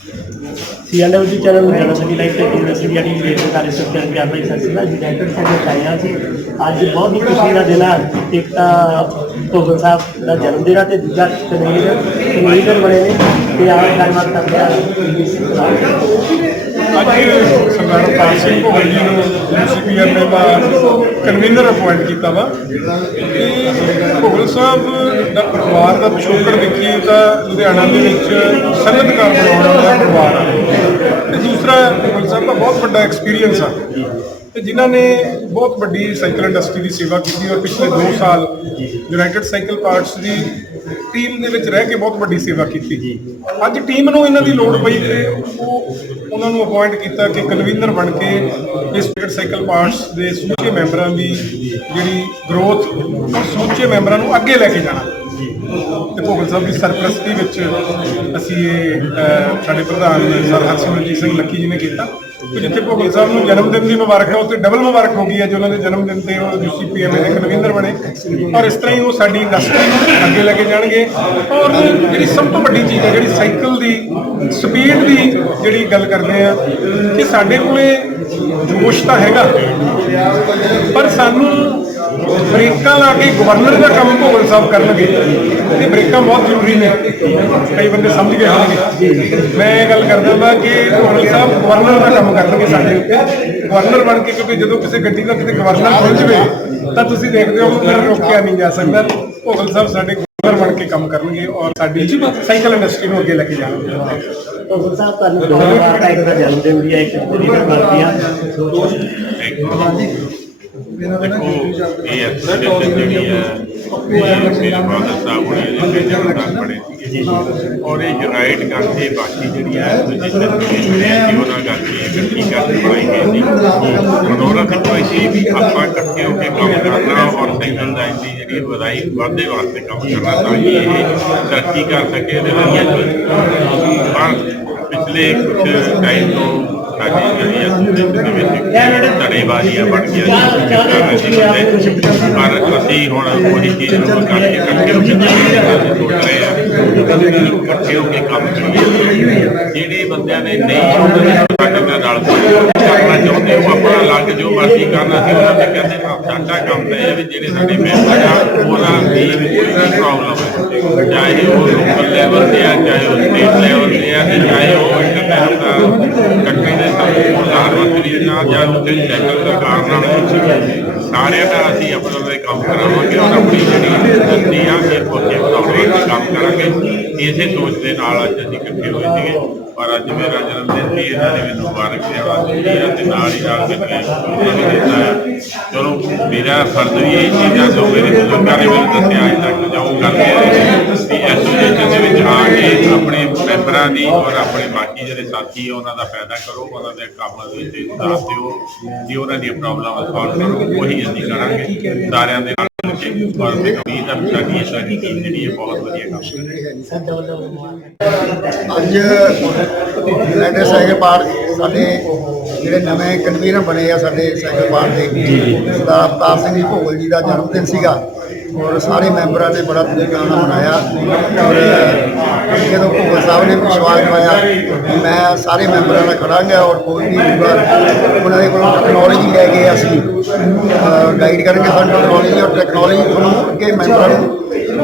ਸੀਐਨਐਵਜੀ channel ਨੂੰ ਜਾਣਾ ਸਕੀ ਲਾਈਵ ਤੇ ਟੂਰਿਸਟ ਜਿਹੜੀ ਰੇਟ ਕਰ ਸਕਦੇ ਸਤਿ ਸ਼੍ਰੀ ਅਕਾਲ ਯੂਨਾਈਟਿਡ ਸਟੇਟ ਆਇਆ ਸੀ ਅੱਜ ਬਹੁਤ ਹੀ ਖੁਸ਼ੀ ਦਾ ਦਿਨ ਆ, ਇੱਕ ਤਾਂ ਭੋਗਲ ਸਾਹਿਬ ਦਾ ਜਨਮ ਦਿਨ ਆ ਤੇ ਦੂਜਾ ਕਨਵੀਨਰ ਕਨਵੀਨਰ ਬਣੇ ਨੇ, ਤੇ ਆਹ ਗੱਲਬਾਤ ਕਰਦੇ ਆ। ਅੱਜ ਸਰਦਾਰ ਅਵਤਾਰ ਸਿੰਘ ਭੋਗਲ ਜੀ ਨੂੰ ਸੀਪੀਆਰ ਨੇ ਦਾ ਕਨਵੀਨਰ ਅਪਾਇੰਟ ਕੀਤਾ ਵਾ। ਤੇ ਭੋਗਲ ਸਾਹਿਬ ਦਾ ਪਰਿਵਾਰ ਦਾ ਪਿਛੋਕੜ ਦੇਖੀਏ ਤਾਂ ਲੁਧਿਆਣਾ ਦੇ ਵਿੱਚ ਸਨਅਤਕਾਰ ਬਣਾਉਣ ਵਾਲਾ ਪਰਿਵਾਰ ਆ। ਤੇ ਦੂਸਰਾ ਭੋਗਲ ਸਾਹਿਬ ਦਾ ਬਹੁਤ ਵੱਡਾ ਐਕਸਪੀਰੀਅੰਸ ਆ। ਤੇ ਜਿਨ੍ਹਾਂ ਨੇ ਬਹੁਤ ਵੱਡੀ ਸਾਈਕਲ ਇੰਡਸਟਰੀ ਦੀ ਸੇਵਾ ਕੀਤੀ ਔਰ ਪਿਛਲੇ 2 ਸਾਲ ਯੂਨਾਈਟਿਡ ਸਾਈਕਲ ਪਾਰਟਸ ਦੀ ਟੀਮ ਦੇ ਵਿੱਚ ਰਹਿ ਕੇ ਬਹੁਤ ਵੱਡੀ ਸੇਵਾ ਕੀਤੀ। ਜੀ ਅੱਜ ਟੀਮ ਨੂੰ ਇਹਨਾਂ ਦੀ ਲੋੜ ਪਈ ਤੇ ਉਹ ਉਹਨਾਂ ਨੂੰ ਅਪਾਇੰਟ ਕੀਤਾ ਕਿ ਕਨਵੀਨਰ ਬਣ ਕੇ ਇਸ ਯੂਨਾਈਟਿਡ ਸਾਈਕਲ ਪਾਰਟਸ ਦੇ ਸਮੁੱਚੇ ਮੈਂਬਰਾਂ ਦੀ ਜਿਹੜੀ ਗਰੋਥ ਔਰ ਸਮੁੱਚੇ ਮੈਂਬਰਾਂ ਨੂੰ ਅੱਗੇ ਲੈ ਕੇ ਜਾਣਾ। ਤੇ ਭੋਗਲ ਸਾਹਿਬ ਦੀ ਸਰਪ੍ਰਸਤੀ ਵਿੱਚ ਅਸੀਂ ਇਹ ਸਾਡੇ ਪ੍ਰਧਾਨ ਸਰ ਹਰਸਿਮਰਜੀਤ ਸਿੰਘ ਲੱਕੀ ਜੀ ਨੇ ਕੀਤਾ। ਜਿੱਥੇ ਭੋਗਲ ਸਾਹਿਬ ਨੂੰ ਜਨਮ ਦਿਨ ਦੀ ਮੁਬਾਰਕ ਹੈ, ਉੱਥੇ ਡਬਲ ਮੁਬਾਰਕ ਹੋ ਗਈ ਹੈ ਜੋ, ਉਹਨਾਂ ਦੇ ਜਨਮ ਦਿਨ ਤੇ ਉਹ ਯੂਸੀਪੀਐਮਏ ਦੇ ਕਨਵੀਨਰ ਬਣੇ। ਔਰ ਇਸ ਤਰ੍ਹਾਂ ਹੀ ਉਹ ਸਾਡੀ ਇੰਡਸਟਰੀ ਨੂੰ ਅੱਗੇ ਲੈ ਕੇ ਜਾਣਗੇ। ਔਰ ਜਿਹੜੀ ਸਭ ਤੋਂ ਵੱਡੀ ਚੀਜ਼ ਹੈ, ਜਿਹੜੀ ਸਾਈਕਲ ਦੀ ਸਪੀਡ ਦੀ ਜਿਹੜੀ ਗੱਲ ਕਰਦੇ ਆ ਕਿ ਸਾਡੇ ਕੋਲੇ ਜੋਸ਼ ਤਾਂ ਹੈਗਾ। ਪਰ ਸਾਨੂੰ ਬ੍ਰੇਕਾਂ ਲਾ ਕੇ ਗਵਰਨਰ ਦਾ ਕੰਮ ਭੋਗਲ ਸਾਹਿਬ ਕਰਨਗੇ। ਤੇ ਬ੍ਰੇਕਾਂ ਬਹੁਤ ਜ਼ਰੂਰੀ ਨੇ। ਕਈ ਬੰਦੇ ਸਮਝ ਗਏ ਹੋਣਗੇ। ਮੈਂ ਇਹ ਗੱਲ ਕਰਦਾ ਹਾਂ ਕਿ ਭੋਗਲ ਸਾਹਿਬ ਗਵਰਨਰ ਦਾ ਕੰਮ ਕਰਨਗੇ ਸਾਡੇ ਉੱਤੇ। ਗਵਰਨਰ ਬਣ ਕੇ ਕਿਉਂਕਿ ਜਦੋਂ ਕਿਸੇ ਗੱਡੀ ਦਾ ਕਿਤੇ ਗਵਰਨਰ ਪਹੁੰਚ ਜਵੇ, ਤਾਂ ਤੁਸੀਂ ਦੇਖਦੇ ਹੋ ਫਿਰ ਰੋਕਿਆ ਨਹੀਂ ਜਾ ਸਕਦਾ। ਭੋਗਲ ਸਾਹਿਬ ਸਾਡੇ ਗਵਰਨਰ ਬਣ ਕੇ ਕੰਮ ਕਰਨਗੇ ਔਰ ਸਾਡੀ ਸਾਈਕਲ ਇੰਡਸਟਰੀ ਨੂੰ ਅੱਗੇ ਲੈ ਕੇ ਜਾਣਗੇ। ਭੋਗਲ ਸਾਹਿਬ ਤੁਹਾਨੂੰ ਦੋ ਵਾਰ ਦਾ ਦਾ ਜਨਮ ਦਿਨ ਵੀ ਹੈ, ਇੱਕ ਕਨਵੀਨਰ ਬਣਦੀ ਦੇਖੋ ਇਹ ਐਕਸੀਡੈਂਟ ਜਿਹੜੀ ਹੈ ਇਹ ਮੇਰੇ ਫਾਦਰ ਸਾਹਿਬ ਹੁਣੇ ਇਹਦੇ ਜਨਮਦਾਰ ਬਣੇ ਔਰ ਇਹ ਜੁਨਾਈਟ ਕਰਕੇ ਬਾਕੀ ਜਿਹੜੀ ਹੈ ਜਿਸ ਤਰ੍ਹਾਂ ਕਿ ਉਹਨਾਂ ਕਰਕੇ ਗੱਡੀ ਕਰਕੇ ਬਣਾਈ ਗਈ ਸੀ ਉਹਨਾਂ ਦੀ ਕੋਈ ਸੀ ਵੀ ਆਪਾਂ ਇਕੱਠੇ ਹੋ ਕੇ ਕੰਮ ਕਰਨਾ ਔਰ ਸਾਈਕਲ ਲਾਈਨ ਦੀ ਜਿਹੜੀ ਵਧਾਈ ਵਾਧੇ ਵਾਸਤੇ ਕੰਮ ਕਰਨਾ ਤਾਂ ਕਿ ਇਹ ਤਰੱਕੀ ਕਰ ਸਕੇ ਇਹਦੇ ਚੱਲੇ। ਪਰ ਪਿਛਲੇ ਕੁਝ ਟਾਈਮ ਤੋਂ ਸਾਡੀ ਜਿਹੜੀ ਹੈ ਧੜੇਬਾਜ਼ੀਆਂ ਬਣ ਗਈਆਂ ਸੀ ਪਰ ਅਸੀਂ ਹੁਣ ਉਹੀ ਚੀਜ਼ ਨੂੰ ਕਰਕੇ ਇਕੱਠੇ ਹੋ ਕੇ ਚੱਲਣ ਦੀ ਸੋਚ ਰਹੇ ਹਾਂ। ਇਕੱਠੇ ਹੋ ਕੇ ਕੰਮ ਕਰੀਏ ਜਿਹੜੇ ਬੰਦਿਆਂ ਨੇ ਨਹੀਂ ਸਾਡੇ ਨਾਲ ਰਲ ਕੇ ਕਰਨਾ ਚਾਹੁੰਦੇ ਉਹ ਆਪਣਾ ਲੱਗ ਜੋ ਮਰਜ਼ੀ ਕਰਨਾ ਸੀ ਉਹਨਾਂ ਦੇ ਕਹਿੰਦੇ ਸਾਡਾ ਕੰਮ ਤਾਂ ਇਹ ਹੈ ਵੀ ਜਿਹੜੇ ਸਾਡੇ ਮੈਂਬਰ ਆ ਉਹਨਾਂ ਦੀ ਕੋਈ ਪ੍ਰੋਬਲਮ ਹੈ ਚਾਹੇ ਉਹ ਲੋਕਲ ਲੈਵਲ ਤੇ ਆ ਚਾਹੇ ਉਹ ਸਟੇਟ ਲੈਵਲ ਤੇ ਆ ਚਾਹੇ ਉਹ ਇੰਟਰਨੈਸ਼ਨਲ ਕੰਟਰੀ ਦੇ ਸਭ ਪ੍ਰਧਾਨ ਮੰਤਰੀ ਦੇ ਨਾਲ ਜਾਂ ਉੱਥੇ ਸੈਂਟਰ ਸਰਕਾਰ ਨਾਲ ਸਾਰਿਆਂ ਦਾ ਅਸੀਂ ਆਪਣਾ ਦੇ ਕੰਮ ਕਰਾਵਾਂਗੇ ਔਰ ਆਪਣੀ ਜਿਹੜੀ ਧਰਤੀ ਆ, ਇਹ ਪੋਤੇ ਬਣਾਉਣੇ ਦਾ ਕੰਮ ਕਰਾਂਗੇ। ਇਸੇ ਸੋਚ ਦੇ ਨਾਲ ਅੱਜ ਅਸੀਂ ਇਕੱਠੇ ਹੋਏ ਸੀਗੇ। ਪਰ ਅੱਜ ਮੇਰਾ ਜਨਮ ਦਿਨ ਸੀ, ਇਹਨਾਂ ਨੇ ਮੈਨੂੰ ਮੁਬਾਰਕ ਦੇਣਾ ਚਾਹੀਦੀ ਆ ਤੇ ਨਾਲ ਹੀ ਨਾਲ ਮੈਨੂੰ ਉਹਨਾਂ ਨੇ ਦਿੱਤਾ ਚਲੋ, ਮੇਰਾ ਫਰਜ਼ ਵੀ ਇਹ ਚੀਜ਼ਾਂ ਜੋ ਮੇਰੇ ਬਜ਼ੁਰਗਾਂ ਨੇ ਮੈਨੂੰ ਦੱਸਿਆ, ਅੱਜ ਤੱਕ ਜੋ ਕਰਦੇ ਵੀ ਐਸੋਸੀਏਸ਼ਨ ਦੇ ਵਿੱਚ ਆ ਕੇ ਆਪਣੇ ਮੈਂਬਰਾਂ ਦੀ ਔਰ ਆਪਣੇ ਬਾਕੀ ਜਿਹੜੇ ਸਾਥੀ ਆ, ਉਹਨਾਂ ਦਾ ਫਾਇਦਾ ਕਰੋ, ਉਹਨਾਂ ਦੇ ਕੰਮ ਦੇ ਵਿੱਚ ਸਾਥ ਦਿਓ ਜੇ ਉਹਨਾਂ ਦੀਆਂ ਪ੍ਰੋਬਲਮ ਸੋਲਵ ਕਰੋ, ਉਹੀ ਅਸੀਂ ਕਰਾਂਗੇ। ਸਾਰਿਆਂ ਦੇ ਅੱਜ ਸਾਡੇ ਸਾਈਕਲ ਪਾਰਕ ਸਾਡੇ ਜਿਹੜੇ ਨਵੇਂ ਕਨਵੀਨਰ ਬਣੇ ਆ ਸਾਡੇ ਸਾਈਕਲ ਪਾਰਕ ਦੇ। ਸਰਦਾਰ ਅਵਤਾਰ ਸਿੰਘ ਜੀ ਭੋਗਲ ਜੀ ਦਾ ਜਨਮ ਦਿਨ ਸੀਗਾ ਔਰ ਸਾਰੇ ਮੈਂਬਰਾਂ ਨੇ ਬੜਾ ਤਰੀਕੇ ਨਾਲ ਮਨਾਇਆ ਔਰ ਜਦੋਂ ਭੋਗਲ ਸਾਹਿਬ ਨੇ ਵਿਸ਼ਵਾਸ ਦਿਵਾਇਆ ਕਿ ਮੈਂ ਸਾਰੇ ਮੈਂਬਰਾਂ ਨਾਲ ਖੜਾਂਗਾ ਔਰ ਕੋਈ ਵੀ ਹੋਊਗਾ ਉਹਨਾਂ ਦੇ ਕੋਲੋਂ ਟੈਕਨੋਲੋਜੀ ਲੈ ਕੇ ਅਸੀਂ ਗਾਈਡ ਕਰਾਂਗੇ ਸਾਨੂੰ ਟੈਕਨੋਲੋਜੀ ਔਰ ਟੈਕਨੋਲੋਜੀ ਤੁਹਾਨੂੰ ਅੱਗੇ ਮੈਂਬਰਾਂ ਨੂੰ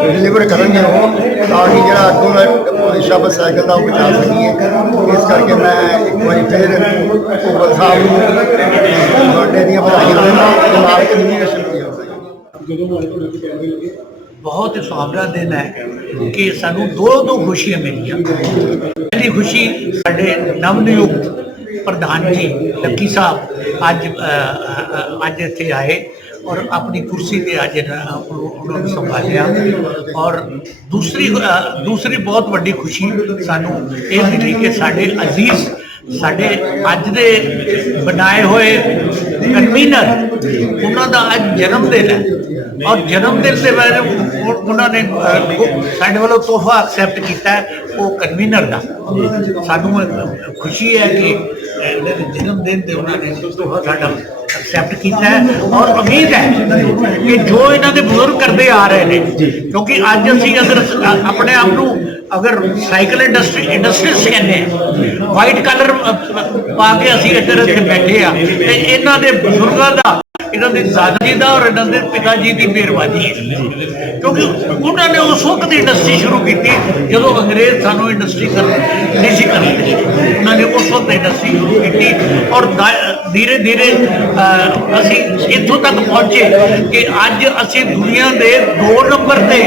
ਡਿਲੀਵਰ ਕਰਨਗੇ ਉਹ, ਤਾਂ ਕਿ ਜਿਹੜਾ ਅੱਗੋਂ ਦਾ ਸ਼ਬਦ ਸਾਈਕਲ ਦਾ ਉਹ ਬਚਾ ਸਕੀਏ। ਇਸ ਕਰਕੇ ਮੈਂ ਇੱਕ ਵਾਰੀ ਫਿਰ ਭੋਗਲ ਸਾਹਿਬ ਨੂੰ ਬਰਥਡੇ ਦੀਆਂ ਵਧਾਈਆਂ ਦਿੰਦਾ ਤੇ ਨਾਲ ਕਨਵੀਨੇਸ਼ਨ ਦੀ ਬਹੁਤ ਸੁਹਾਵਣਾ ਦਿਨ ਹੈ ਕਿ ਸਾਨੂੰ ਦੋ ਦੋ ਖੁਸ਼ੀਆਂ ਮਿਲੀਆਂ। ਪਹਿਲੀ ਖੁਸ਼ੀ ਸਾਡੇ ਨਵ ਨਿਯੁਕਤ ਪ੍ਰਧਾਨ ਜੀ, ਲੱਕੀ ਸਾਹਿਬ, ਅੱਜ ਅੱਜ ਇੱਥੇ ਆਏ ਔਰ ਆਪਣੀ ਕੁਰਸੀ ਤੇ ਅੱਜ ਉਹਨਾਂ ਨੂੰ ਸੰਭਾਲਿਆ। ਔਰ ਦੂਸਰੀ ਦੂਸਰੀ ਬਹੁਤ ਵੱਡੀ ਖੁਸ਼ੀ ਸਾਨੂੰ ਇਹ ਮਿਲੀ ਕਿ ਸਾਡੇ ਅਜ਼ੀਜ਼, ਸਾਡੇ ਅੱਜ ਦੇ ਬਣਾਏ ਹੋਏ ਕਨਵੀਨਰ। ਉਹਨਾਂ ਦਾ ਅੱਜ ਜਨਮ ਦਿਨ ਹੈ। ਔਰ ਜਨਮ ਦਿਨ ਦੇ ਬਾਰੇ ਉਹਨਾਂ ਨੇ ਸਾਡੇ ਵੱਲੋਂ ਤੋਹਫਾ ਐਕਸੈਪਟ ਕੀਤਾ ਉਹ ਕਨਵੀਨਰ ਦਾ। ਸਾਨੂੰ ਖੁਸ਼ੀ ਹੈ ਕਿ ਇਹਨਾਂ ਦੇ ਜਨਮ ਦਿਨ ਤੇ ਉਹਨਾਂ ਨੇ ਤੋਹਫਾ ਸਾਡਾ ਐਕਸੈਪਟ ਕੀਤਾ ਹੈ। ਔਰ ਉਮੀਦ ਹੈ ਕਿ ਜੋ ਇਹਨਾਂ ਦੇ ਬਜ਼ੁਰਗ ਕਰਦੇ ਆ ਰਹੇ ਨੇ, ਕਿਉਂਕਿ ਅੱਜ ਅਸੀਂ ਅਗਰ ਆਪਣੇ ਆਪ ਨੂੰ ਅਗਰ ਸਾਈਕਲ ਇੰਡਸਟਰੀ ਇੰਡਸਟਰੀਸ ਕਹਿੰਦੇ ਆ ਵਾਈਟ ਕਲਰ ਪਾ ਕੇ ਅਸੀਂ ਇੱਧਰ ਇੱਥੇ ਬੈਠੇ ਆ, ਤੇ ਇਹਨਾਂ ਦੇ ਬਜ਼ੁਰਗਾਂ ਦਾ ਇਹਨਾਂ ਦੇ ਦਾਦਾ ਜੀ ਦਾ ਔਰ ਇਹਨਾਂ ਦੇ ਪਿਤਾ ਜੀ ਦੀ ਮਿਹਰਬਾਨੀ ਹੈ। ਕਿਉਂਕਿ ਉਹਨਾਂ ਨੇ ਉਸ ਵਕਤ ਇੰਡਸਟਰੀ ਸ਼ੁਰੂ ਕੀਤੀ, ਜਦੋਂ ਅੰਗਰੇਜ਼ ਸਾਨੂੰ ਇੰਡਸਟਰੀ ਕਰ ਨਹੀਂ ਸੀ ਕਰਦੇ ਉਹਨਾਂ ਨੇ ਉਸ ਵਕਤ ਇੰਡਸਟਰੀ ਸ਼ੁਰੂ ਕੀਤੀ ਔਰ ਧੀਰੇ ਧੀਰੇ ਅਸੀਂ ਇੱਥੋਂ ਤੱਕ ਪਹੁੰਚੇ ਕਿ ਅੱਜ ਅਸੀਂ ਦੁਨੀਆ ਦੇ 2 ਨੰਬਰ ਤੇ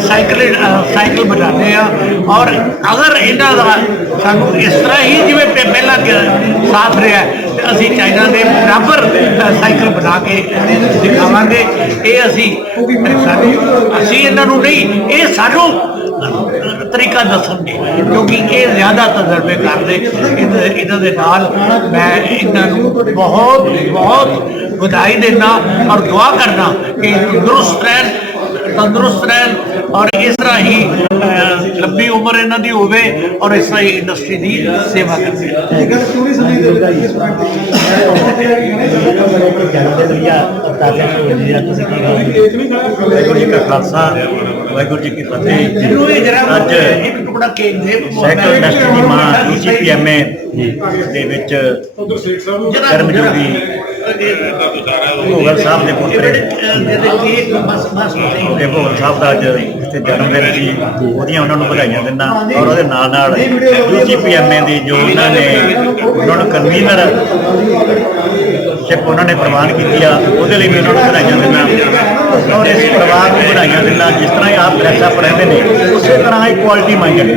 ਸਾਈਕਲ ਸਾਈਕਲ ਬਣਾਉਂਦੇ ਆ ਔਰ ਅਗਰ ਇਹਨਾਂ ਦਾ ਸਾਨੂੰ ਇਸ ਤਰ੍ਹਾਂ ਹੀ ਜਿਵੇਂ ਪਹਿਲਾਂ ਸਾਥ ਰਿਹਾ ਤੇ ਅਸੀਂ ਚਾਈਨਾ ਦੇ ਬਰਾਬਰ ਸਾਈਕਲ ਬਣਾ ਕੇ ਦਿਖਾਵਾਂਗੇ। ਇਹ ਅਸੀਂ ਸਾਨੂੰ, ਅਸੀਂ ਇਹਨਾਂ ਨੂੰ ਨਹੀਂ, ਇਹ ਸਾਨੂੰ ਤਰੀਕਾ ਦੱਸਣਗੇ, ਕਿਉਂਕਿ ਇਹ ਜ਼ਿਆਦਾ ਤਜਰਬੇ ਕਰਦੇ। ਇਹਨਾਂ ਇਹਨਾਂ ਦੇ ਨਾਲ ਮੈਂ ਇਹਨਾਂ ਨੂੰ ਬਹੁਤ ਬਹੁਤ ਵਧਾਈ ਦੇਣਾ ਔਰ ਦੁਆ ਕਰਨਾ ਕਿ ਤੰਦਰੁਸਤ ਰਹਿਣ। ਤੰਦਰੁਸਤ ਰਹਿਣ ਔਰ ਇਸ ਤਰ੍ਹਾਂ ਹੀ ਲੰਬੀ ਉਮਰ ਇਹਨਾਂ ਦੀ ਹੋਵੇ ਔਰ ਇਸ ਤਰ੍ਹਾਂ ਹੀ ਇੰਡਸਟਰੀ ਦੀ ਸੇਵਾ ਕਰਦੇ ਵਾਹਿਗੁਰੂ ਜੀ ਕਾ ਖਾਲਸਾ ਵਾਹਿਗੁਰੂ ਜੀ ਕੀ ਫਤਿਹ। ਮੈਨੂੰ ਇਹ ਜਰਾ ਅੱਜ ਇੱਕ ਟੁਕੜਾ ਕੇਕ ਦੇ ਸਾਈਕਲ ਇੰਡਸਟਰੀ ਦੀ ਮਾਂ ਈਜੀਪੀਐਮਏ ਦੇ ਵਿੱਚ ਕਰਮਜੋਗੀ ਭੋਗਲ ਸਾਹਿਬ ਦੇ ਪੁੱਤਰ ਤੇ ਭੋਗਲ ਸਾਹਿਬ ਦਾ ਅੱਜ ਇੱਥੇ ਜਨਮ ਦਿਨ ਸੀ। ਉਹਦੀਆਂ ਉਹਨਾਂ ਨੂੰ ਵਧਾਈਆਂ ਦਿੰਦਾ ਔਰ ਉਹਦੇ ਨਾਲ ਨਾਲ ਈਜੀਪੀਐਮਏ ਦੀ ਜੋ ਉਹਨਾਂ ਨੇ ਉਹਨਾਂ ਨੂੰ ਕਨਵੀਨਰ ਸ਼ਿਪ ਉਹਨਾਂ ਨੇ ਪ੍ਰਵਾਨ ਕੀਤੀ ਆ ਉਹਦੇ ਲਈ ਵੀ ਉਹਨਾਂ ਨੂੰ ਵਧਾਈਆਂ ਦਿੰਦਾ। ਔਰ ਇਸ ਪਰਿਵਾਰ ਨੂੰ ਵਧਾਈਆਂ ਦਿੰਦਾ, ਜਿਸ ਤਰ੍ਹਾਂ ਹੀ ਆਪ ਡਰੈਸ ਅਪ ਰਹਿੰਦੇ ਨੇ, ਉਸੇ ਤਰ੍ਹਾਂ ਹੀ ਕੁਆਲਿਟੀ ਮਾਈਂਡਡ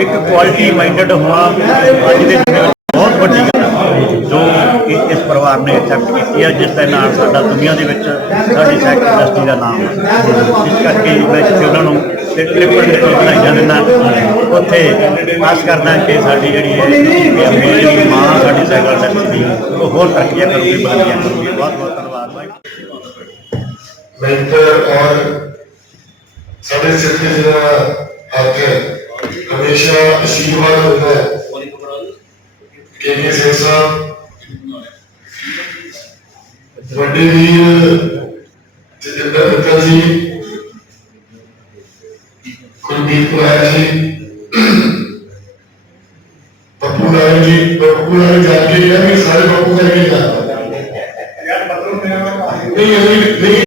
ਇੱਕ ਕੁਆਲਿਟੀ ਮਾਈਂਡਡ ਹੋਣਾ ਅੱਜ ਦੇ ਬਹੁਤ ਵੱਡੀ ਕਿ ਇਸ ਪਰਿਵਾਰ ਨੇ ਐਕਸੈਪਟ ਕੀਤੀ ਹੈ ਜਿਸ ਦੇ ਨਾਲ ਸਾਡਾ ਦੁਨੀਆ ਦੇ ਵਿੱਚ ਸਾਡੀ ਸੈਕਟਰ ਇੰਡਸਟਰੀ ਦਾ ਨਾਮ ਹੈ ਇਸ ਕਰਕੇ ਮੈਂ ਇੱਥੇ ਉਹਨਾਂ ਨੂੰ ਤੇ ਟ੍ਰਿਪਲ ਟ੍ਰਿਪਲ ਵਧਾਈਆਂ ਦਿੰਦਾ ਉੱਥੇ ਆਸ ਕਰਦਾ ਕਿ ਸਾਡੀ ਜਿਹੜੀ ਹੈ ਕਿ ਆਪਣੀ ਜਿਹੜੀ ਮਾਂ ਸਾਡੀ ਸਾਈਕਲ ਇੰਡਸਟਰੀ ਦੀ ਉਹ ਹੋਰ ਤਰੱਕੀਆਂ ਕਰੂਗੀ ਬਲੰਦੀਆਂ ਕਰੂਗੀ ਬਹੁਤ ਬਹੁਤ ਧੰਨਵਾਦ ਵਾਹਿਗੁਰੂ मेंटर और साढ़े सिर पे जरा हक है हमेशा आशीर्वाद होता है के के सिंह साहब ਵੱਡੇ ਵੀਰ ਜਤਿੰਦਰ ਮਿੱਤਲ ਜੀ ਕੁਲਦੀਪ ਕੁਮਾਰ ਜੀ ਪੱਪੂ ਨਾਇਕ ਜੀ ਪੱਪੂ ਨਾਇਕ ਜਾ ਕੇ ਗਿਆ ਕਿ ਸਾਰੇ ਪੱਪੂ ਕਰਕੇ ਜਾਣਾ। ਨਹੀਂ ਨਹੀਂ ਨਹੀਂ।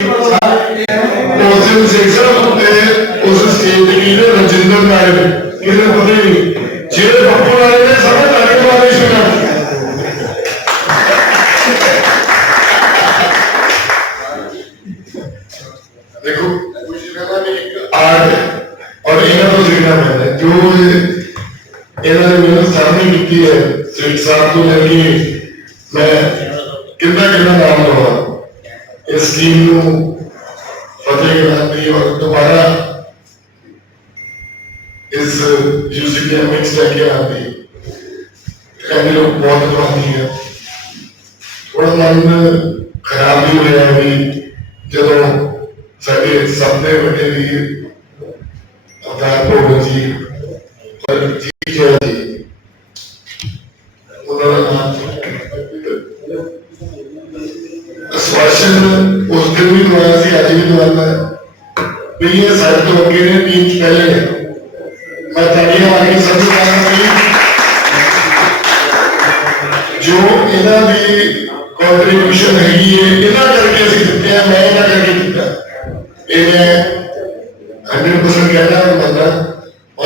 ਮੋਹਸਿਨ ਸਿੰਘ ਸਾਹਿਬ ਤੇ ਉਸ ਸਟੇਜ ਤੇ ਕੀ ਨੇ ਰਜਿੰਦਰ ਨਾਇਕ ਕਿਸੇ ਨੂੰ ਪਤਾ ਹੀ ਨਹੀਂ। ਜਿਹੜੇ ਬੱਪੂ ਵਾਲੇ ਨੇ ਸਾਰੇ ਤਾਰੀਖ ਵਾਲੇ ਸ਼ੁਰੂ ਦੇਖੋ ਕੁਝ ਕਹਿੰਦਾ ਵੀ ਇੱਕ ਆਰਟ ਹੈ ਔਰ ਇਹਨਾਂ ਤੋਂ ਸਿੱਖਣਾ ਪੈਂਦਾ ਹੈ। ਜੋ ਇਹ- ਇਹਨਾਂ ਨੇ ਮੈਨੂੰ ਸਾਹਮਣੇ ਕੀਤੀ ਹੈ ਸ੍ਰੀ ਸਾਹਿਬ ਤੋਂ ਲੈ ਕੇ ਮੈਂ ਕਿੰਨਾ ਕਿੰਨਾ ਨਾਮ ਲਵਾਂ। ਇਸ ਟੀਮ ਨੂੰ ਫਤਿਹ ਕਰਾਂਗੀ ਔਰ ਦੁਬਾਰਾ ਇਸ ਯੂਸੀਪੀਐਮ ਵਿੱਚ ਲੈ ਕੇ ਆਉਂਦੀ ਕਹਿੰਦੇ ਲੋਕ ਬਹੁਤ ਕਰਾਉਂਦੀ ਹੈ। ਥੋੜਾ ਮਨ ਖਰਾਬ ਵੀ ਹੋਇਆ ਵੀ ਜਦੋਂ ਸਾਡੇ ਸਭ ਦੇ ਵੱਡੇ ਵੀਰ ਅਵਤਾਰ ਭੋਗਲ ਜੀ ਔਰ ਜੀ ਜੈ ਜੀ ਉਹਨਾਂ ਦਾ ਨਾਮ ਸਵਾਸ਼ਨ ਉਸ ਦਿਨ ਵੀ ਦਵਾਇਆ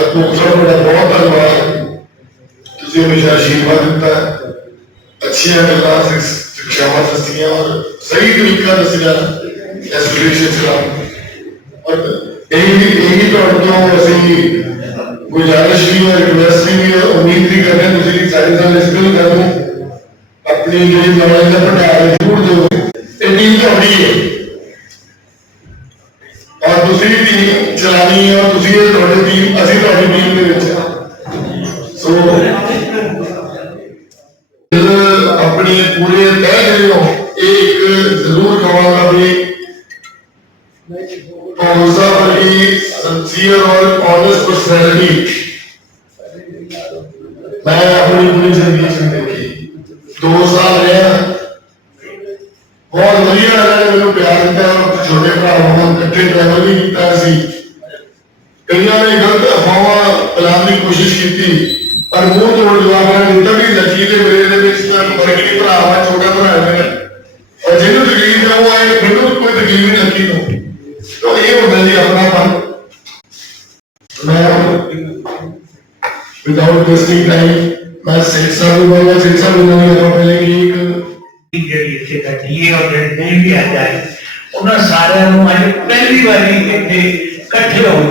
ਔਰ ਦੂਸਰਾ ਤੁਹਾਡਾ ਬਹੁਤ ਧੰਨਵਾਦ ਤੁਸੀਂ ਹਮੇਸ਼ਾ ਆਸ਼ੀਰਵਾਦ ਦਿੱਤਾ ਹੈ। ਅੱਛੀਆਂ ਗੱਲਾਂ ਸਿ- ਸਿੱਖਿਆਵਾਂ ਦੱਸੀਆਂ ਔਰ ਸਹੀ ਤਰੀਕਾ ਦੱਸਿਆ ਐਸੋਸੀਏਸ਼ਨ ਦਾ ਔਰ ਇਹ ਵੀ ਇਹ ਵੀ ਤੁਹਾਡੇ ਤੋਂ ਅਸੀਂ ਗੁਜ਼ਾਰਿਸ਼ ਵੀ ਹੈ ਰਿਕਵੈਸਟ ਵੀ ਹੈ ਉਮੀਦ ਵੀ ਕਰਦੇ ਹਾਂ ਤੁਸੀਂ ਸਾਡੇ ਨਾਲ ਇਸ ਗੱਲ ਕਰੋ ਆਪਣੀ ਜਿਹੜੀ ਨੌਲੇਜ ਦਾ ਭੰਡਾਰ ਜ਼ਰੂਰ ਦਿਓ ਇਹ ਟੀਮ ਤੁਹਾਡੀ ਹੈ ਟੀਮ ਚਲਾਣੀ ਤੁਸੀਂ ਇਹ ਤੁਹਾਡੀ ਟੀਮ ਅਸੀਂ ਤੁਹਾਡੀ ਟੀਮ ਦੇ ਵਿੱਚ ਹਾਂ। ਸੋ ਆਪਣੇ ਪੂਰੇ ਤਹਿ ਜਿਹੜੇ ਇਹ ਇੱਕ ਜ਼ਰੂਰ ਕਹਾਂਗਾ ਵੀ ਕੌਂਸਾ ਬੜੀ ਸਿੰਸੀਅਰ ਔਰ ਓਨੈਸਟ ਪਰਸਨੈਲਿਟੀ ਮੈਂ ਆਪਣੀ ਪੂਰੀ ਜ਼ਿੰਦਗੀ ਚ ਦੇਖੀ। ਦੋ ਸਾਲ ਰਿਹਾ। ਬਹੁਤ ਵਧੀਆ ਇਹਨਾਂ ਮੈਨੂੰ ਪਿਆਰ ਦਿੱਤਾ। ਛੋਟੇ ਭਰਾ ਨੂੰ ਇਕੱਠੇ ਟਰੈਵਲ ਵੀ ਕੀਤਾ ਸੀ। ਕਈਆਂ ਨੇ ਗਲਤ ਅਫਵਾਹਾਂ ਫੈਲਾਉਣ ਦੀ ਕੋਸ਼ਿਸ਼ ਕੀਤੀ, ਪਰ ਮੂੰਹ ਤੋੜ ਜਵਾਬ ਇਹਨਾਂ ਦਿੱਤਾ ਵੀ ਲੱਕੀ ਦੇ ਮੇਰੇ ਦੇ ਵਿੱਚ ਤਾਂ ਫ਼ਰਕ ਭਰਾ ਵਾ, ਛੋਟਾ ਭਰਾ ਹੈ ਔਰ ਜਿਹਨੂੰ ਤਕਲੀਫ ਹੈ ਉਹ ਆਏ, ਮੈਨੂੰ ਕੋਈ ਤਕਲੀਫ ਨਹੀਂ ਲੱਕੀ ਨੂੰ ਤਾਂ ਇਹ ਹੁੰਦਾ ਜੀ ਆਪਣਾ ਪਨ ਮੈਂ ਵਿਦਆਊਟ ਵੇਸਟਿੰਗ ਟਾਈਮ ਮੈਂ ਸੇਠ ਸਾਹਿਬ ਨੂੰ ਬੋਲਣਾ ਸੇਠ ਸਾਹਿਬ ਨੂੰ ਨਹੀਂ ਆਉਣਾ ਜਿਹੜੀ ਇੱਥੇ ਬੈਠੀ ਔਰ ਜਿਹੜੇ ਨਹੀਂ ਵੀ ਆਇਆ ਹੈ ਉਹਨਾਂ ਸਾਰਿਆਂ ਨੂੰ ਅੱਜ ਪਹਿਲੀ ਵਾਰੀ ਇੱਥੇ ਇਕੱਠੇ ਹੋਣ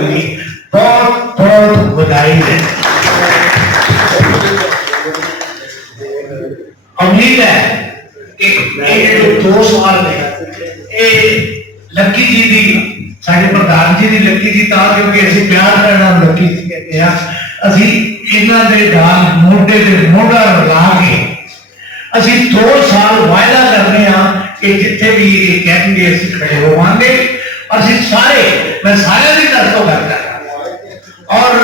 ਦੀ ਬਹੁਤ ਬਹੁਤ ਵਧਾਈ ਹੈ ਉਮੀਦ ਹੈ ਕਿ ਇਹ ਜਿਹੜੇ ਦੋ ਸਵਾਲ ਨੇ ਇਹ ਲੱਕੀ ਜੀ ਦੀ ਸਾਡੇ ਪ੍ਰਧਾਨ ਜੀ ਦੀ ਲੱਕੀ ਜੀ ਤਾਂ ਕਿਉਂਕਿ ਅਸੀਂ ਪਿਆਰ ਕਰਨ ਨਾਲ ਲੱਕੀ ਜੀ ਕਹਿੰਦੇ ਆ ਅਸੀਂ ਇਹਨਾਂ ਦੇ ਨਾਲ ਮੋਢੇ ਤੇ ਮੋਢਾ ਲਾ ਕੇ ਅਸੀਂ 2 ਸਾਲ ਵਾਅਦਾ ਕਰਨੇ ਆ ਕਿ ਜਿੱਥੇ ਵੀ ਇਹ ਕਹਿਣਗੇ ਅਸੀਂ ਖੜੇ ਹੋਵਾਂਗੇ ਅਸੀਂ ਸਾਰੇ ਮੈਂ ਸਾਰਿਆਂ ਦੀ ਤਰਫੋਂ ਕਰਦਾ ਔਰ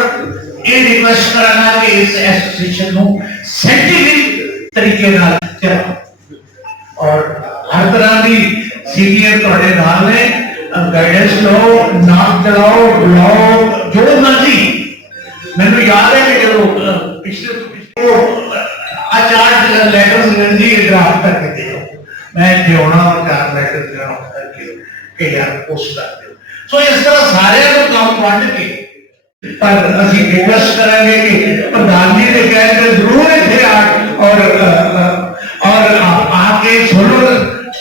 ਇਹ ਰਿਕਵੈਸਟ ਕਰਾਂਗਾ ਕਿ ਇਸ ਐਸੋਸੀਏਸ਼ਨ ਨੂੰ ਸਾਇੰਟਿਫਿਕ ਤਰੀਕੇ ਨਾਲ ਚਲਾਓ ਔਰ ਹਰ ਤਰ੍ਹਾਂ ਦੀ ਸੀਨੀਅਰ ਤੁਹਾਡੇ ਨਾਲ ਨੇ ਗਾਈਡੈਂਸ ਲਓ ਨਾਮ ਚਲਾਓ ਬੁਲਾਓ ਜੋ ਮਰਜ਼ੀ। ਮੈਨੂੰ ਯਾਦ ਹੈ ਕਿ ਜਦੋਂ ਅਹ, ਪਿਛਲੇ ਤੋਂ ਪਿਛਲੇ ਉਹ ਆਚਾਰ ਲੈਟਰਸ ਲੈਂਦੀ ਡਰਾਫਟ ਕਰਕੇ ਦਿਓ। ਮੈਂ ਜਿਉਣਾ ਚਾਰ ਲੈਟਰ ਜਿਹੜਾ ਕਰਕੇ ਕਿ ਯਾਰ ਪੋਸਟ ਕਰ ਦਿਓ। ਸੋ ਇਸ ਤਰ੍ਹਾਂ ਸਾਰਿਆਂ ਨੂੰ ਕੰਮ ਵੰਡ ਕੇ ਪਰ ਅਸੀਂ ਰਿਕਵੈਸਟ ਕਰਾਂਗੇ ਕਿ ਪ੍ਰਧਾਨ ਜੀ ਦੇ ਕਹਿਣ ਤੇ ਜ਼ਰੂਰ ਇੱਥੇ ਆ ਔਰ ਅ, ਅ, ਔਰ ਆ- ਆ ਕੇ ਸੁਣੋ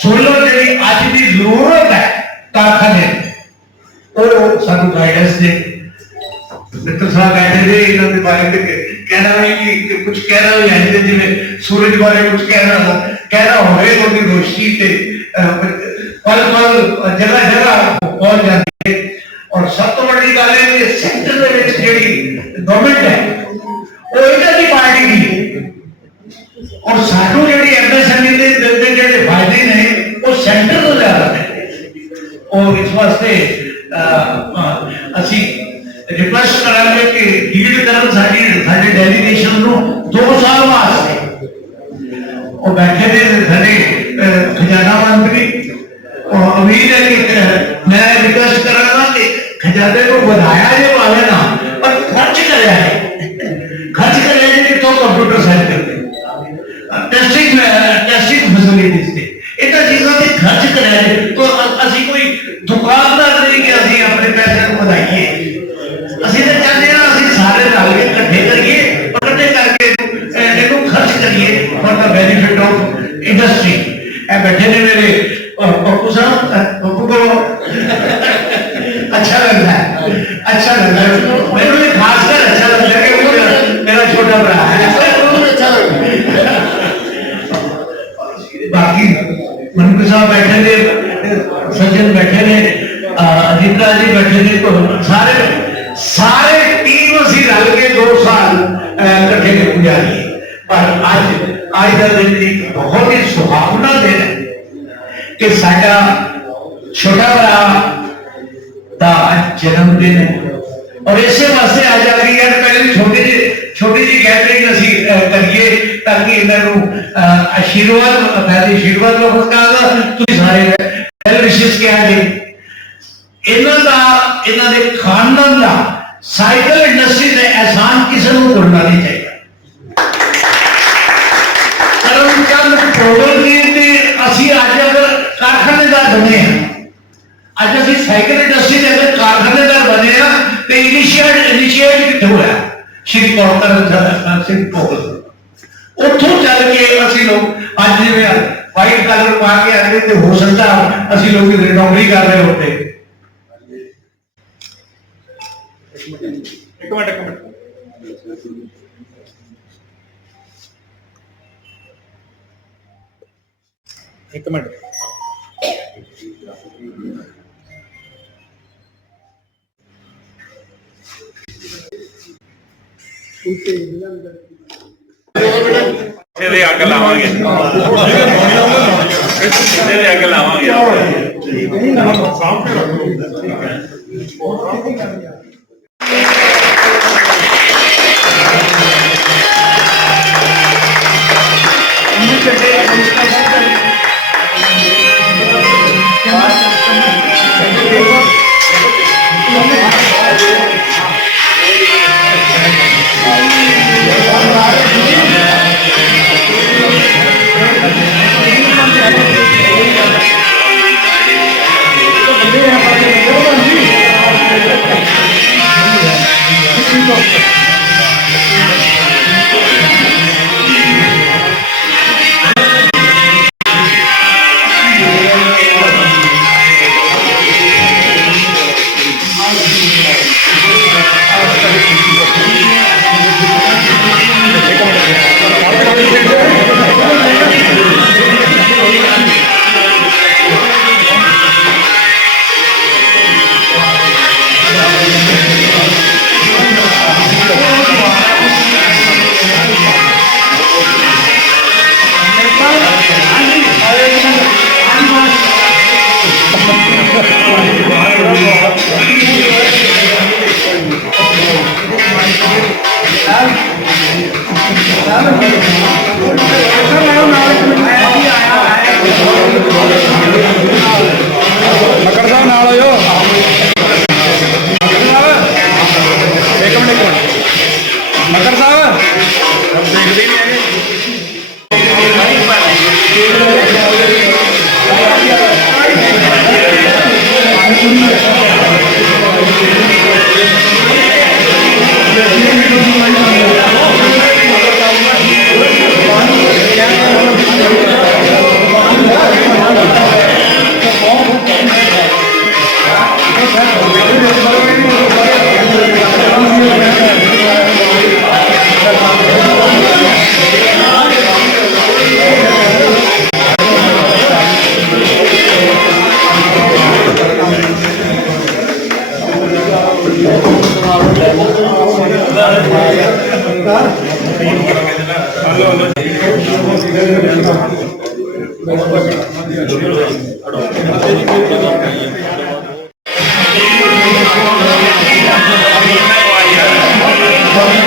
ਸੁਣੋ ਜਿਹੜੀ ਅੱਜ ਦੀ ਜ਼ਰੂਰਤ ਹੈ ਕਾਰਖਾਨੇ ਉਹ ਸਾਨੂੰ ਗਾਈਡੈਂਸ ਦੇ ਮਿੱਤਰ ਸਾਹਿਬ ਕਹਿੰਦੇ ਨੇ ਇਹਨਾਂ ਦੇ ਬਾਰੇ ਤੇ ਕਹਿਣਾ ਹੈ ਕਿ ਕੁਝ ਕਹਿਣਾ ਵੀ ਹੈ ਜਿਵੇਂ ਸੂਰਜ ਬਾਰੇ ਕੁਝ ਕਹਿਣਾ ਹੋ ਕਹਿਣਾ ਹੋਵੇ ਉਹਦੀ ਰੋਸ਼ਨੀ ਤੇ ਪਲ ਪਲ ਜਗ੍ਹਾ ਜਗ੍ਹਾ ਪਹੁੰਚ ਜਾਂਦੀ ਹੈ ਔਰ ਸਭ ਤੋਂ ਵੱਡੀ ਗੱਲ ਇਹ ਕਿ ਸੈਂਟਰ ਦੇ ਵਿੱਚ ਜਿਹੜੀ ਗਵਰਨਮੈਂਟ ਹੈ, ਉਹ ਇਹਨਾਂ ਦੀ ਪਾਰਟੀ ਦੀ ਔਰ ਸਾਨੂੰ ਜਿਹੜੀ ਐਮਐਸਐਮਈ ਦੇ ਦੇ ਜਿਹੜੇ ਫਾਇਦੇ ਨੇ, ਉਹ ਸੈਂਟਰ ਤੋਂ ਜ਼ਿਆਦਾ ਨੇ। ਔਰ ਇਸ ਵਾਸਤੇ ਅਸੀਂ ਰਿਕੁਐਸਟ ਕਰਾਂਗੇ ਕਿ ਲੀਡ ਕਰਨ ਸਾਡੀ, ਸਾਡੇ ਡੈਲੀਗੇਸ਼ਨ ਨੂੰ 2 ਸਾਲ ਵਾਸਤੇ। ਉਹ ਬੈਠੇ ਨੇ ਸਾਡੇ ਅਹ, ਖਜ਼ਾਨਾ ਮੰਤਰੀ ਉਹ ਉਮੀਦ ਹੈ ਕਿ ਅਹ, ਮੈਂ ਰਿਕੁਐਸਟ ਕਰਾਂਗਾ ਕਿ ਖਜ਼ਾਨੇ ਨੂੰ ਵਧਾਇਆ ਜੇ ਭਾਵੇਂ ਨਾ ਪਰ ਖਰਚ ਕਰਿਆ ਹੈ ਖਰਚ ਕਰਿਆ ਜੇ ਕਿਤੋਂ ਕੰਪਿਊਟਰ ਸੈਂਟਰ ਤੇ ਟੈਸਟਿੰਗ ਟੈਸਟਿੰਗ ਫੈਸਿਲਿਟੀਜ਼ ਤੇ ਇਹਨਾਂ ਚੀਜ਼ਾਂ ਤੇ ਖਰਚ ਕਰਿਆ ਜੇ ਤਾਂ ਅ- ਅਸੀਂ ਕੋਈ ਦੁਕਾਨਦਾਰ ਨਹੀਂ ਕਿ ਅਸੀਂ ਆਪਣੇ ਪੈਸੇ ਨੂੰ ਵਧਾਈਏ ਅਸੀਂ ਤਾਂ ਚਾਹੁੰਦੇ ਹਾਂ ਅਸੀਂ ਸਾਰੇ ਰਲ ਕੇ ਇਕੱਠੇ ਕਰੀਏ ਔਰ ਇਕੱਠੇ ਕਰਕੇ ਇਹਨੂੰ, ਅਹ, ਇਹਨੂੰ ਖਰਚ ਕਰੀਏ ਫॉर ਦਾ ਬੈਨੀਫਿਟ ਆਫ ਇੰਡਸਟਰੀ ਇਹ ਬੈਠੇ ਨੇ ਮੇਰੇ ਅਹ, ਪੱਪੂ ਸਾਹਿਬ ਅਹ ਅਜਿੰਦਰਾ ਜੀ ਬੈਠੇ ਨੇ ਤੋਂ ਸਾਰੇ ਸਾਰੇ ਟੀਮ ਅਸੀਂ ਰਲ ਕੇ 2 ਸਾਲ ਅਹ, ਇਕੱਠੇ ਕਰਨ ਜਾ ਰਹੀ ਹੈ ਪਰ ਅੱਜ ਅੱਜ ਦਾ ਦਿਨ ਇੱਕ ਬਹੁਤ ਹੀ ਸੁਹਾਵਣਾ ਦਿਨ ਹੈ ਕਿ ਸਾਡਾ ਛੋਟਾ ਭਰਾ ਦਾ ਅੱਜ ਜਨਮ ਦਿਨ ਹੈ। ਔਰ ਇਸੇ ਵਾਸਤੇ ਅੱਜ ਆ ਗਈ ਹੈ ਪਹਿਲੇ ਛੋਟੀ ਜਿਹੀ ਛੋਟੀ ਜਿਹੀ ਗੈਦਰਿੰਗ ਅਸੀਂ ਅਹ, ਕਰੀਏ ਤਾਂ ਕਿ ਇਹਨਾਂ ਨੂੰ ਅਹ, ਆਸ਼ੀਰਵਾਦ ਪਹਿਲੇ ਆਸ਼ੀਰਵਾਦ ਲੋ ਕਹਾਂਗਾ ਤੁਸੀਂ ਸਾਰੇ ਵੈਲ ਵਿਸ਼ੇਸ ਕਿਹਾ ਜੀ ਇਹਨਾਂ ਦਾ, ਇਹਨਾਂ ਦੇ ਖਾਨਦਾਨ ਦਾ ਸਾਈਕਲ ਇੰਡਸਟਰੀ ਦੇ ਐਹਸਾਨ ਕਿਸੇ ਨੂੰ ਭੁੱਲਣਾ ਨਹੀਂ ਚਾਹੀਦਾ। ਕਰਮਚੰਦ ਪੋਗਲ ਜੀ, ਅਸੀਂ ਅੱਜ ਅਗਰ ਕਾਰਖਾਨੇਦਾਰ ਬਣੇ ਹਾਂ, ਅੱਜ ਅਸੀਂ ਸਾਈਕਲ ਇੰਡਸਟਰੀ ਦੇ ਅੰਦਰ ਕਾਰਖਾਨੇਦਾਰ ਬਣੇ ਆ ਤੇ ਇਨੀਸ਼ੀਏਟ ਇਨੀਸ਼ੀਏਟ ਕਿੱਥੋਂ ਹੋਇਆ? ਸ਼੍ਰੀ ਕੌਰਤਰ ਸਿੰਘ ਪੋਗਲ ਉੱਥੋਂ ਚੱਲ ਕੇ ਅਸੀਂ ਲੋਕ ਅੱਜ ਜਿਵੇਂ ਵਾਈਟ ਕਲਰ ਪਾ ਕੇ ਆਏ ਤੇ ਹੋ ਸਕਦਾ, ਅਸੀਂ ਲੋਕ ਨੌਕਰੀ ਕਰ ਰਹੇ ਹੁੰਦੇ। ਮਿੰਟ ਇੱਕ ਮਿੰਟ। ਇੱਕ ਮਿੰਟ। ਇੱਥੇ ਦੇ ਅੱਗ ਲਾਵਾਂਗੇ। ਇੱਥੇ ਦੇ ਅੱਗ ਲਾਵਾਂਗੇ। ਮੱਕੜ Come